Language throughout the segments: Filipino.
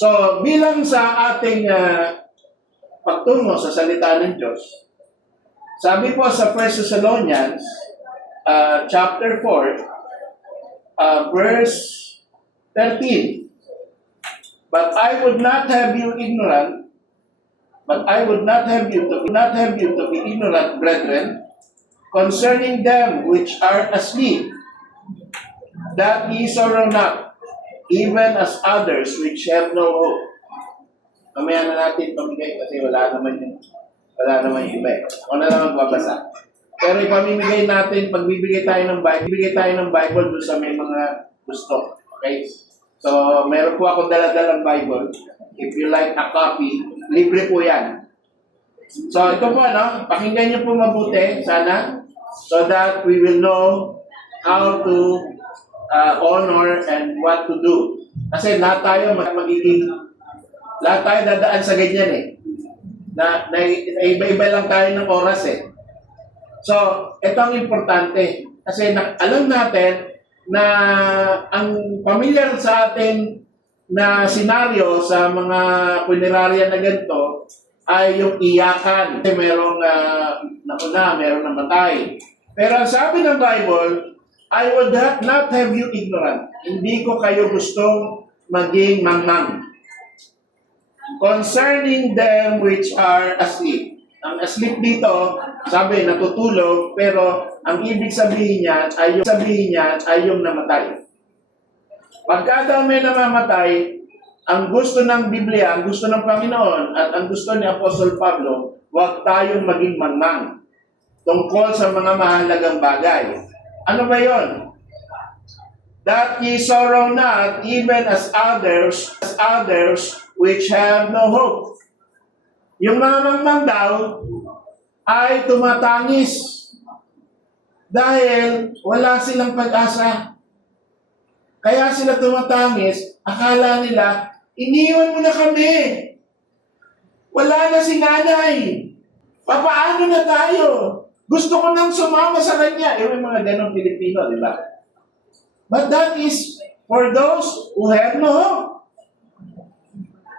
So, bilang sa ating pagtungo sa salita ng Diyos, sabi po sa 1 Thessalonians chapter 4, verse 13, But I would not have you ignorant, but I would not have you to be ignorant, brethren, concerning them which are asleep, that ye sorrow not, even as others which have no hope. Mamaya na natin pamigay kasi wala naman yung iba. O na naman babasa. Pero ipamimigay natin, pagbibigay tayo ng Bible doon sa may mga gusto. Okay? So, meron po akong dala-dalang Bible. If you like a copy, libre po yan. So, ito po, pakinggan niyo po mabuti, sana, so that we will know how to honor and what to do. Kasi lahat tayo dadaan sa ganyan eh. Na iba-iba lang tayo ng oras eh. So, ito ang importante. Kasi alam natin na ang familiar sa atin na senaryo sa mga punerarya na ganito ay yung iyakan. Kasi merong namatay. Pero sabi ng Bible, I would not have you ignorant. Hindi ko kayo gustong maging mangmang. Concerning them which are asleep. Ang asleep dito, sabi, natutulog, pero ang ibig sabihin niya ay yung namatay. Pagka daw may namamatay, ang gusto ng Biblia, ang gusto ng Panginoon, at ang gusto ni Apostol Pablo, huwag tayong maging mangmang tungkol sa mga mahalagang bagay. Ano ba yon? That ye sorrow not, even as others which have no hope. Yung mga mangmang daw ay tumatangis dahil wala silang pag-asa. Kaya sila tumatangis, akala nila, iniwan mo na kami. Wala na si nanay. Papaano na tayo? Gusto ko nang sumama sa kanya. Yung mga ganong Pilipino, di ba? But that is for those who have no hope.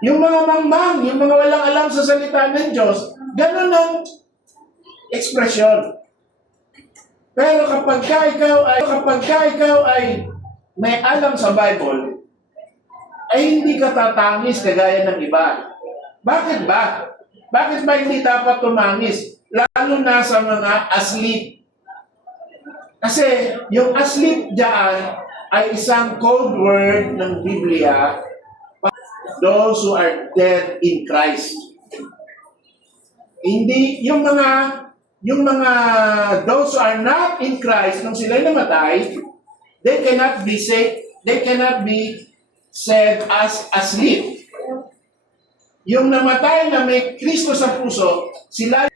Yung mga mangmang, yung mga walang alam sa salita ng Diyos, ganon ang ekspresyon. Pero kapag ikaw ay may alam sa Bible, ay hindi ka tatangis kagaya ng iba. Bakit ba? Bakit ba hindi dapat tumangis? Lalo na sa mga asleep. Kasi yung asleep dyan ay isang code word ng Biblia, those who are dead in Christ. Hindi, yung mga those who are not in Christ, nung sila'y namatay, they cannot be said as asleep. Yung namatay na may Kristo sa puso, sila.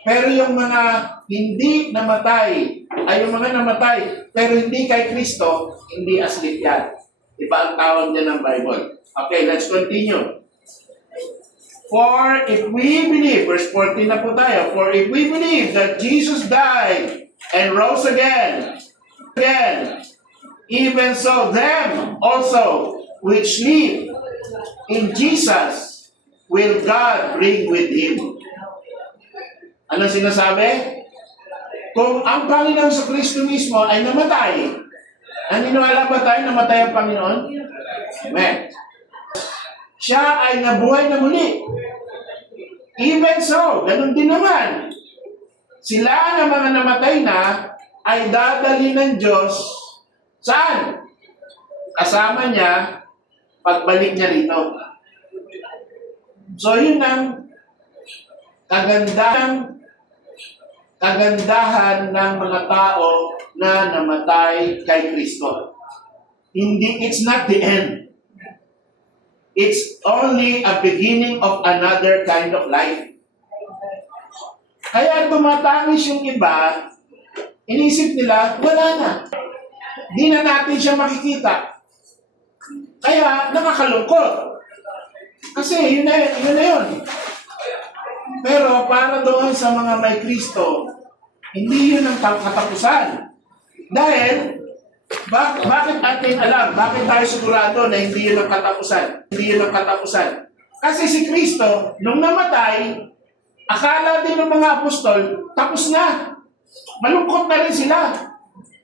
Pero yung mga hindi namatay, ay yung mga namatay, pero hindi kay Kristo, hindi asleep yan. Iba ang tawag niya ng Bible. Okay, let's continue. For if we believe, verse 14 na po tayo, for if we believe that Jesus died and rose again, even so them also which sleep in Jesus will God bring with Him. Ano sinasabi? Kung ang Panginoon sa Kristo mismo ay namatay, naniniwala ba tayo namatay ang Panginoon? Amen. Siya ay nabuhay na muli. Even so, ganun din naman. Sila na mga namatay na ay dadali ng Diyos saan? Kasama niya pagbalik niya rito. So yun ang kagandahan ng mga tao na namatay kay Kristo. Hindi, it's not the end. It's only a beginning of another kind of life. Kaya tumatangis yung iba, inisip nila, wala na. Di na natin siya makikita. Kaya nakakalungkot. Kasi yun na yun. Pero para doon sa mga may Kristo, hindi yun ang katapusan. Dahil Bakit atin alam? Bakit tayo sigurado na hindi yun ang katapusan? Hindi yun ang katapusan. Kasi si Kristo, nung namatay, akala din ng mga apostol, tapos na. Malungkot na rin sila.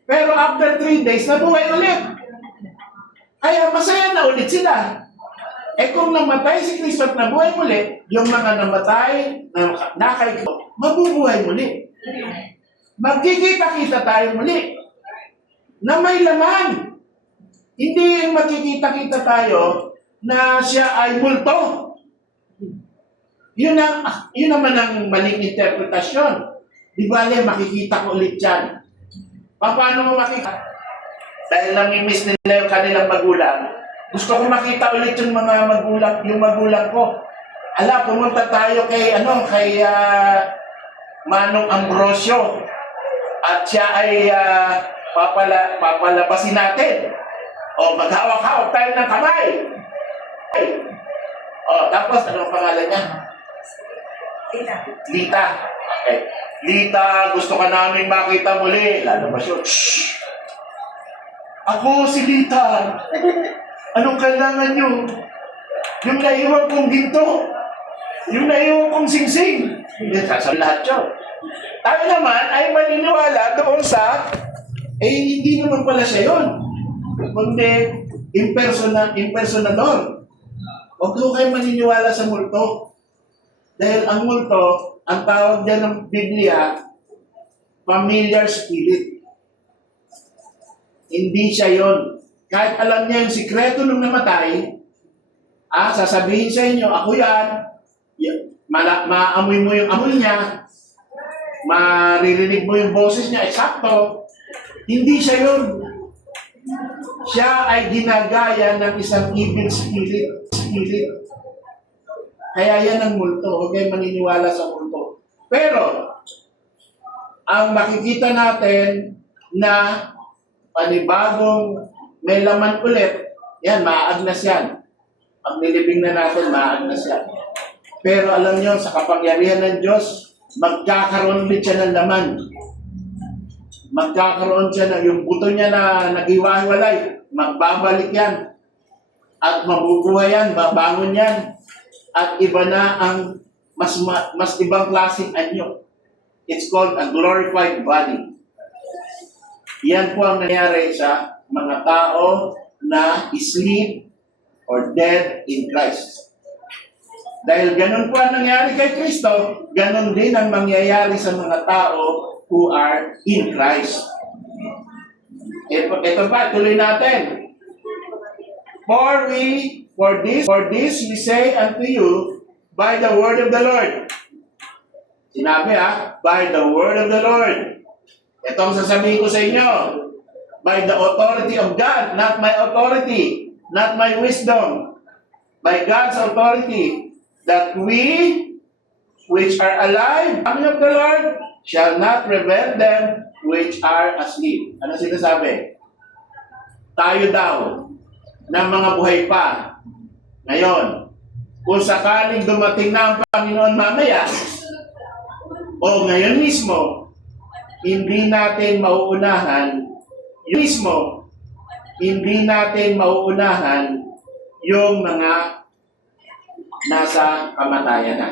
Pero after 3 days, nabuhay ulit. Kaya masaya na ulit sila. Eh kung namatay si Kristo at nabuhay muli, yung mga namatay, na kay Kristo, mabubuhay muli. Magkikita-kita tayo muli. Na may laman. Hindi yung makikita-kita tayo na siya ay multo. Yun naman ang maling interpretasyon. Di ba, makikita ko ulit yan. Paano mo makikita? Dahil namimiss nila yung kanilang magulang, gusto ko makita ulit yung mga magulang ko. Pumunta tayo kay Manong Ambrosio. At siya ay papalabasin natin. O maghawak-hawak tayo ng kamay. O tapos, anong pangalan niya? Lita. Okay. Lita, gusto ka namin makita muli. Lalabas yun. Shhh! Ako si Lita. Anong kailangan nyo? Yung naiwan kong ginto. Yung naiwan kong singsing. Hindi, sasabi lahat yun. Tayo naman ay maniniwala doon sa, hindi naman pala siya yun. Kundi, impersonador. Huwag ko kayo maniniwala sa multo. Dahil ang multo, ang tawag dyan ng Biblia, familiar spirit. Hindi siya yon. Kahit alam niya yung sikreto nung namatay, sasabihin sa inyo, ako yan, maamoy mo yung amoy niya, maririnig mo yung boses niya, eksakto. Hindi siya yon. Siya ay ginagaya ng isang evil spirit. Kaya yan ang multo. Huwag kayo maniniwala sa multo. Pero, ang makikita natin na panibagong may laman ulit, yan, maaagnas yan. Pag nilibing na natin, maaagnas yan. Pero alam nyo, sa kapangyarihan ng Diyos, magkakaroon ulit siya ng laman. Magkakaroon siya ng, yung buto niya na nag-iwahiwalay, magbabalik yan. At mabubuhay yan, babangon yan. At iba na ang mas ibang klaseng anyo. It's called a glorified body. Yan po ang nangyari sa mga tao na asleep or dead in Christ. Dahil ganun po ang nangyari kay Kristo, ganun din ang mangyayari sa mga tao who are in Christ. Ito pa, tuloy natin. For this we say unto you by the word of the Lord. Sinabi by the word of the Lord. Ito ang sasabihin ko sa inyo. By the authority of God, not my authority, not my wisdom. By God's authority, that we which are alive, coming of the Lord, shall not prevent them which are asleep. Ano sinasabi? Tayo daw, na mga buhay pa, ngayon, kung sakaling dumating na ang Panginoon mamaya, o ngayon mismo, hindi natin mauunahan yung mga nasa kamatayan na.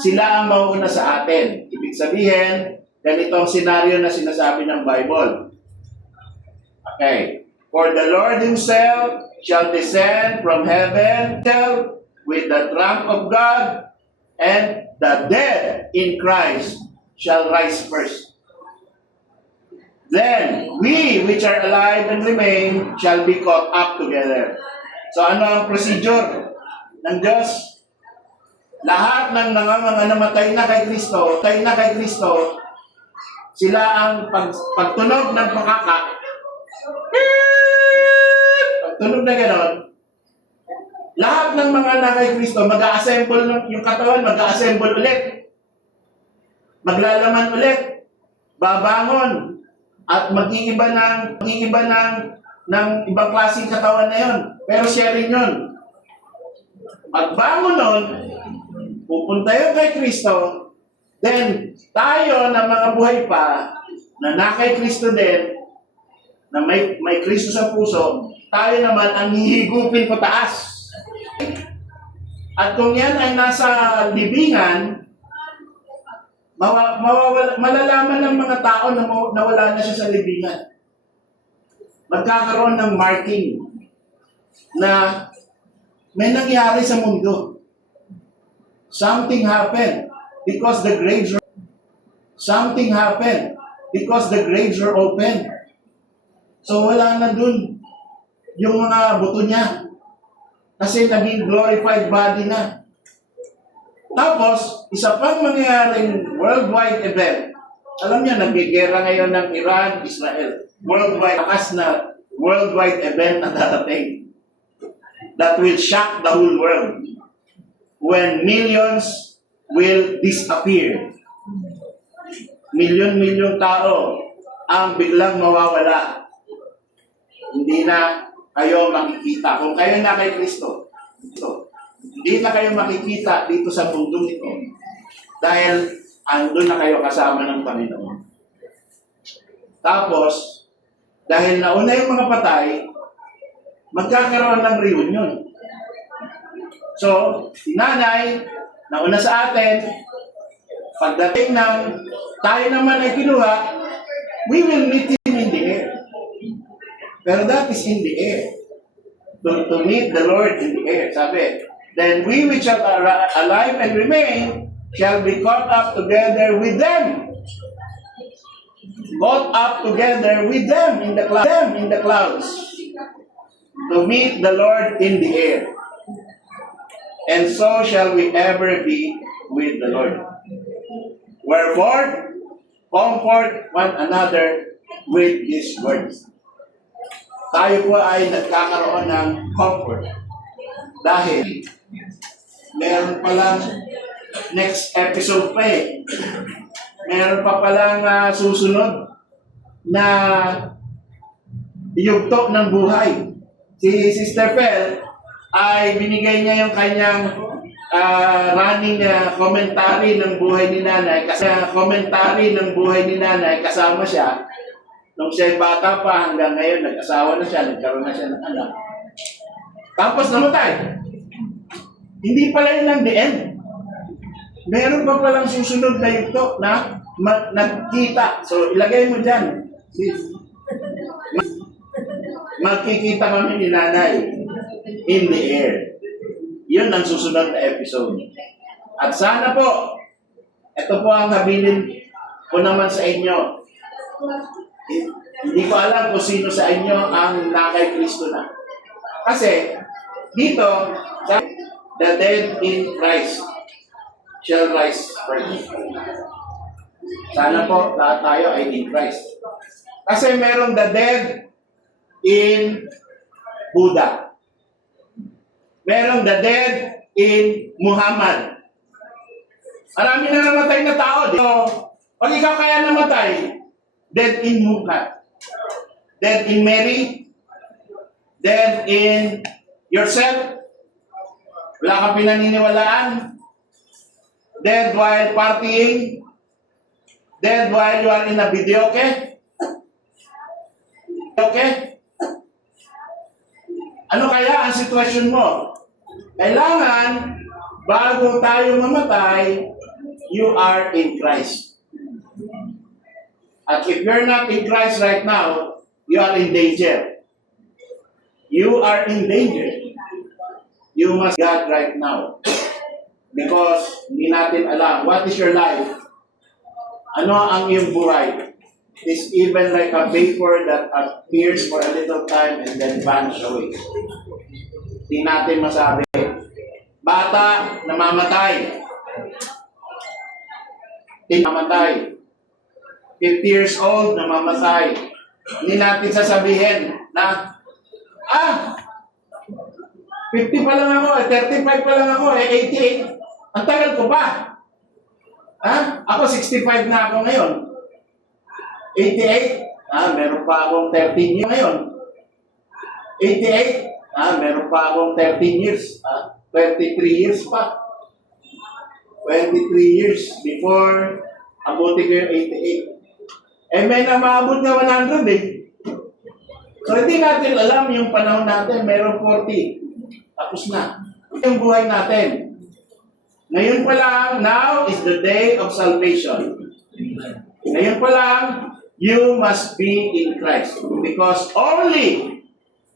Sila ang mauuna sa atin. Ibig sabihin, ganito ang senaryo na sinasabi ng Bible. Okay. For the Lord Himself shall descend from heaven with the trump of God, and the dead in Christ shall rise first. Then we which are alive and remain shall be caught up together. So ano ang procedure ng Diyos? Lahat ng mga namatay na kay Kristo, sila ang pagtunog ng pakaka. Pagtunog na gano'n, lahat ng mga nakay Kristo, mag-a-assemble yung katawan, mag-a-assemble ulit. Maglalaman ulit. Babangon. At mag-iiba ng ibang klaseng katawan na yun. Pero siya rin yun. Pagbangon nun, pupunta yun kay Kristo, then tayo na mga buhay pa, na nakay Kristo din, na may Kristo sa puso, tayo naman ang hihigupin pataas. At kung yan ay nasa libingan, malalaman ng mga tao na nawala na siya sa libingan. Magkakaroon ng marking na may nangyari sa mundo. Something happened because the graves were something happened because the graves were open. So wala na dun yung mga buto niya. Kasi naging glorified body na. Tapos, isa pang mangyayaring worldwide event. Alam niyo, nagigera ngayon ng Iran, Israel. Worldwide, lakas na worldwide event na darating. That will shock the whole world. When millions will disappear. Milyon-milyong tao ang biglang mawawala. Hindi na kayo makikita. Kung kayo na kay Kristo, hindi na kayo makikita dito sa mundong ito dahil andun na kayo kasama ng Panginoon. Tapos, dahil nauna yung mga patay, magkakaroon ng reunion. So, si nanay, nauna sa atin, pagdating ng tayo naman ay kinuha, we will meet him in the air. Pero that is in the air. To meet the Lord in the air. Sabi, then we which are alive and remain shall be caught up together with them. Caught up together with them in the clouds. To meet the Lord in the air. And so shall we ever be with the Lord. Wherefore, comfort one another with these words. Tayo po ay nagkakaroon ng comfort dahil meron palang next episode pa eh. Meron pa palang susunod na yugto ng buhay. Si Sister Fel ay binigay niya yung kanyang running commentary ng buhay ni nanay. Kasi commentary ng buhay ni nanay kasama siya. Nung siya bata pa hanggang ngayon, nag-asawa na siya, nagkaroon na siya ng anak. Tapos namatay. Hindi pala yun ang the end. Meron pa palang susunod na yugto na nagkita. So, ilagay mo dyan. Magkikita kami ni nanay in the air. Yun ang susunod na episode. At sana po, ito po ang habilin ko naman sa inyo. Hindi ko alam kung sino sa inyo ang nakay Kristo na. Kasi, dito, the dead in Christ shall rise first. Sana po, lahat tayo ay in Christ. Kasi merong the dead in Buddha. Merong the dead in Muhammad. Marami na namatay na tao. So, pag ikaw kaya namatay, dead in Muhammad, dead in Mary, dead in yourself, wala kang pinaniniwalaan, dead while partying, dead while you are in a video, okay? Okay? Ano kaya ang sitwasyon mo? Kailangan, bago tayo mamatay, you are in Christ. At if you're not in Christ right now, you are in danger. You are in danger. You must God right now. Because hindi natin alam, what is your life? Ano ang iyong buhay? It's even like a vapor that appears for a little time and then vanish away. Hindi natin masabi. Bata, namamatay. Namamatay. 50 years old, namamatay. Hindi natin sasabihin na, 50 pa lang ako, 35 pa lang ako, 88. Ang tagal ko pa. Ako 65 na ako ngayon. 88, meron pa akong 13 years ngayon. 88, meron pa akong 13 years. 23 years pa. 23 years before abutin ko yung 88. May namaabot na 100 eh. So hindi natin alam yung panahon natin, meron 40. Tapos na. Yung buhay natin. Ngayon pa lang, now is the day of salvation. Ngayon pa lang, you must be in Christ. Because only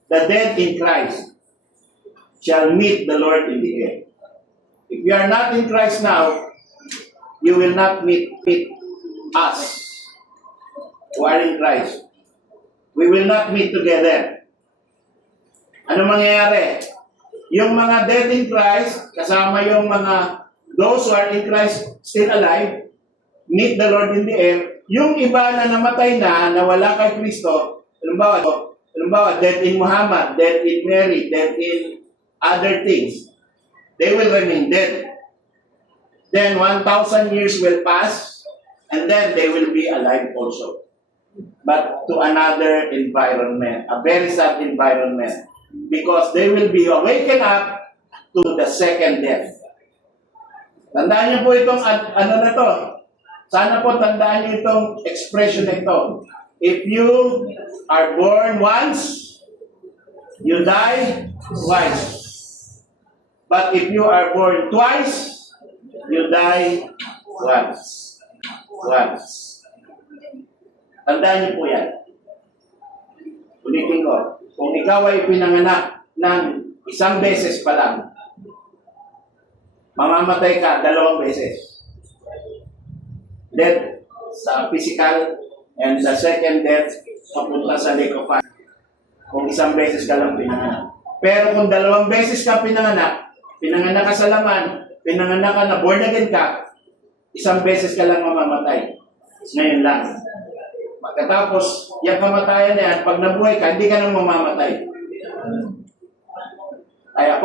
the dead in Christ shall meet the Lord in the air. If you are not in Christ now, you will not meet us who are in Christ. We will not meet together. Ano mangyayari? Yung mga dead in Christ, kasama yung mga those who are in Christ still alive, meet the Lord in the air. Yung iba na namatay na wala kay Kristo, halimbawa, dead in Muhammad, dead in Mary, dead in other things, they will remain dead. Then 1,000 years will pass, and then they will be alive also. But to another environment, a very sad environment, because they will be awakened up to the second death. Tandaan niyo po itong ano na to. Sana po tandaan niyo itong expression na ito. If you are born once, you die twice. But if you are born twice, you die once. Once. Tandaan niyo po yan. Ulitin ko. Kung ikaw ay pinanganak ng isang beses pa lang, mamamatay ka 2 beses. Death sa physical, and the second death papunta sa lake of fire. Kung isang beses ka lang pinanganak. Pero kung 2 beses ka pinanganak ka sa laman, pinanganak ka na born again ka, 1 beses ka lang mamamatay. Ngayon lang. Pagkatapos, yung kamatayan na yan, pag nabuhay ka, hindi ka nang mamamatay. Kaya,